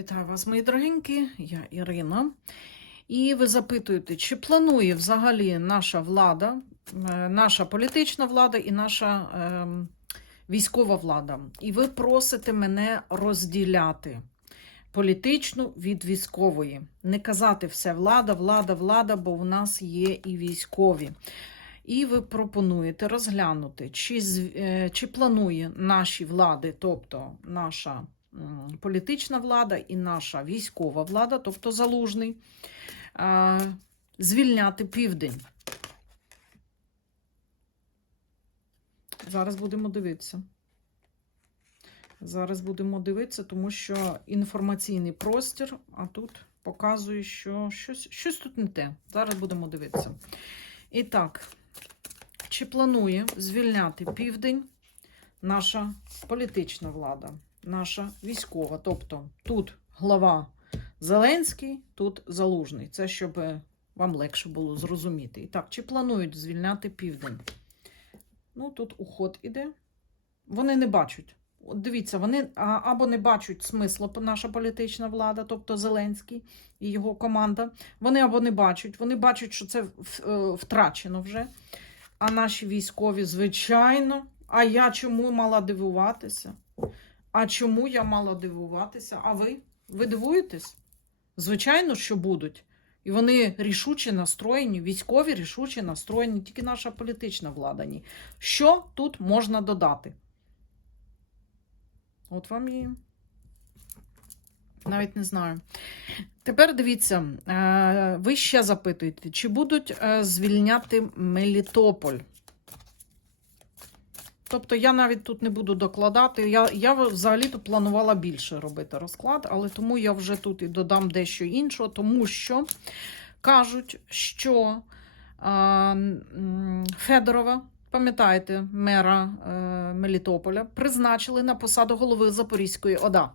Вітаю вас, мої дорогенькі, я Ірина. І ви запитуєте, чи планує взагалі наша влада, е, наша політична влада і наша ем, військова влада. І ви просите мене розділяти політичну від військової. Не казати все влада, влада, влада, бо у нас є і військові. І ви пропонуєте розглянути, чи, е, чи планує наші влади, тобто наша політична влада і наша військова влада, тобто залужний, звільняти південь. Зараз будемо дивитися. Зараз будемо дивитися, тому що інформаційний простір, а тут показує, що щось, щось тут не те. Зараз будемо дивитися. І так, чи планує звільняти південь наша політична влада, наша військова? Тобто тут глава Зеленський, тут Залужний. Це щоб е, вам легше було зрозуміти. І так, чи планують звільняти південь? Ну, тут уход іде. Вони не бачать. От дивіться, вони або не бачать смислу наша політична влада, тобто Зеленський і його команда. Вони або не бачать, вони бачать, що це е, втрачено вже. А наші військові, звичайно. А я чому мала дивуватися? А чому я мала дивуватися? А ви? Ви дивуєтесь? Звичайно, що будуть. І вони рішуче настроєні, військові рішуче настроєні, тільки наша політична влада ні. Що тут можна додати? От вам і навіть не знаю. Тепер дивіться, е, ви ще запитуєте, чи будуть е, звільняти Мелітополь? Тобто я навіть тут не буду докладати. Я, я взагалі-то планувала більше робити розклад, але тому я вже тут і додам дещо іншого, тому що кажуть, що а, Федорова, пам'ятаєте, мера е, Мелітополя, призначили на посаду голови Запорізької ОДА.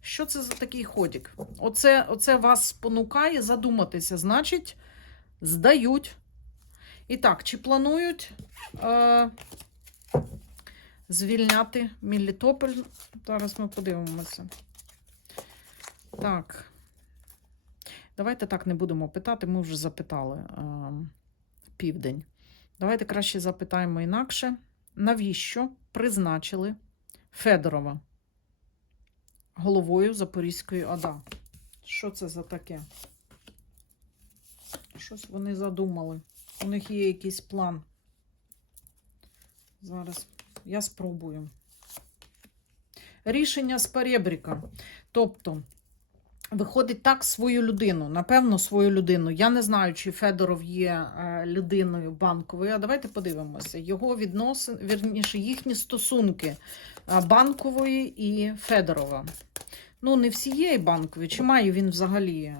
Що це за такий ходік? Оце, оце вас спонукає задуматися. Значить, здають. І так, чи планують е, звільняти Мелітополь? Зараз ми подивимося. Так. Давайте так не будемо питати, ми вже запитали е, південь. Давайте краще запитаємо інакше. Навіщо призначили Федорова головою Запорізької ОДА? Що це за таке? Щось вони задумали. У них є якийсь план. Зараз я спробую. Рішення з перебріка. Тобто, виходить так свою людину, напевно, свою людину. Я не знаю, чи Федоров є е, людиною банковою. А давайте подивимося. Його відносини, вірніше, їхні стосунки е, банкової і Федорова. Ну, не всієї банкової. Чи має він взагалі е,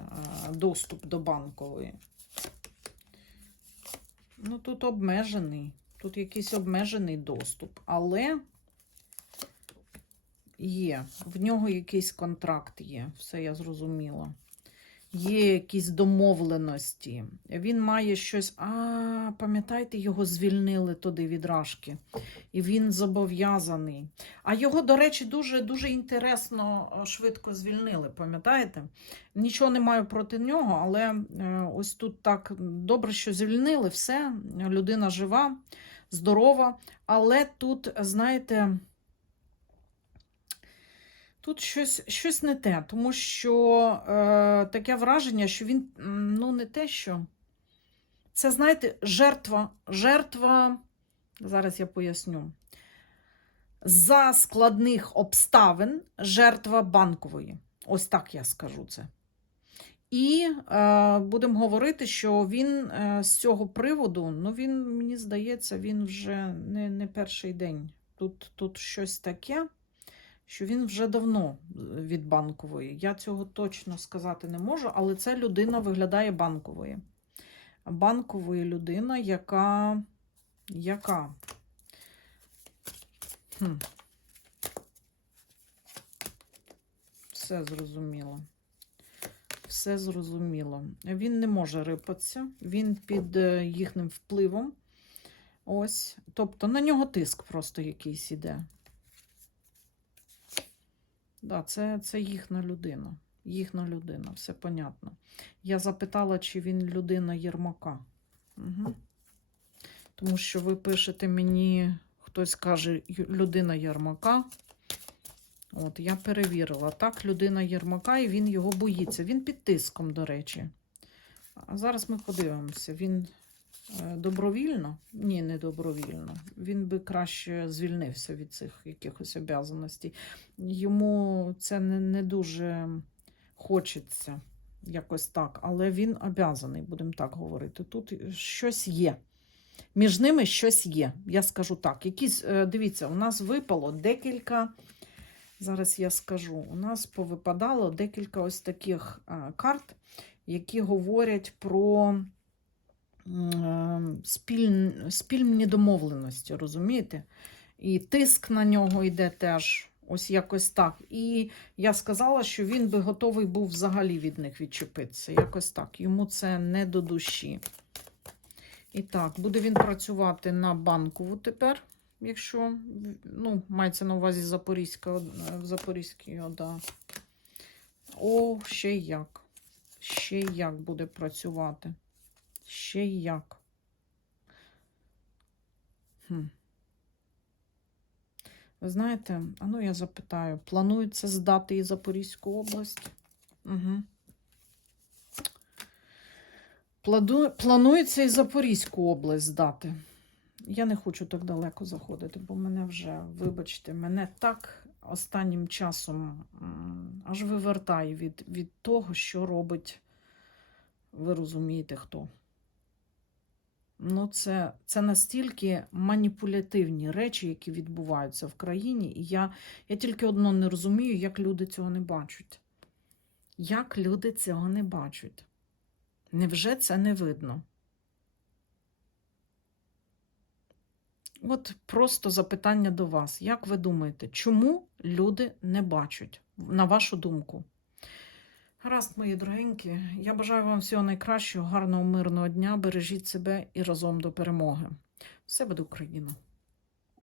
доступ до банкової? Ну, тут обмежений. Тут якийсь обмежений доступ, але є. В нього якийсь контракт є, все я зрозуміла. Є якісь домовленості. Він має щось. А, пам'ятаєте, його звільнили туди від Рашки. І він зобов'язаний. А його, до речі, дуже дуже інтересно е, швидко звільнили. Пам'ятаєте? Нічого не маю проти нього, але е, ось тут так добре, що звільнили все. Людина жива, здорова. Але тут, знаєте. Тут щось щось не те, тому що е, таке враження, що він ну не те, що. Це, знаєте, жертва, жертва, зараз я поясню. За складних обставин жертва банкової. Ось так я скажу це. І е, будемо говорити, що він е, з цього приводу, ну він, мені здається, він вже не, не перший день. Тут, тут щось таке що він вже давно від банкової. Я цього точно сказати не можу, але ця людина виглядає банкової. Банкової людина, яка. яка? Хм. Все зрозуміло. Все зрозуміло. Він не може рипатися, він під е, їхнім впливом. Ось. Тобто на нього тиск просто якийсь іде. Да, це, це їхня людина. Їхня людина, все понятно. Я запитала, чи він людина Єрмака. Угу. Тому що ви пишете мені, хтось каже, людина Єрмака. От, я перевірила. Так, людина Єрмака, і він його боїться. Він під тиском, до речі. А зараз ми подивимося. Він добровільно? Ні, не добровільно. Він би краще звільнився від цих якихось обов'язаностей. Йому це не, не дуже хочеться якось так, але він обязаний, будемо так говорити. Тут щось є. Між ними щось є. Я скажу так. Якісь, е, дивіться, у нас випало декілька. Зараз я скажу. У нас повипадало декілька ось таких карт, які говорять про е, спіль, спільні домовленості, розумієте? І тиск на нього йде теж. Ось якось так. І я сказала, що він би готовий був взагалі від них відчепитися. Якось так. Йому це не до душі. І так, буде він працювати на банкову тепер, якщо ну, мається на увазі Запорізька, е, в ОДА. О, ще як. Ще як буде працювати. Ще й як. Хм. Ви знаєте, а ну я запитаю, планується здати і Запорізьку область? Угу. Пладу... Планується і Запорізьку область здати. Я не хочу так далеко заходити, бо мене вже, вибачте, мене так останнім часом аж вивертає від, від того, що робить, ви розумієте, хто. Ну, це, це настільки маніпулятивні речі, які відбуваються в країні, і я, я тільки одно не розумію, як люди цього не бачать. Як люди цього не бачать? Невже це не видно? От просто запитання до вас. Як ви думаєте, чому люди не бачать, на вашу думку? Гаразд, мої дорогенькі, я бажаю вам всього найкращого, гарного, мирного дня. Бережіть себе і разом до перемоги. Все буде Україна!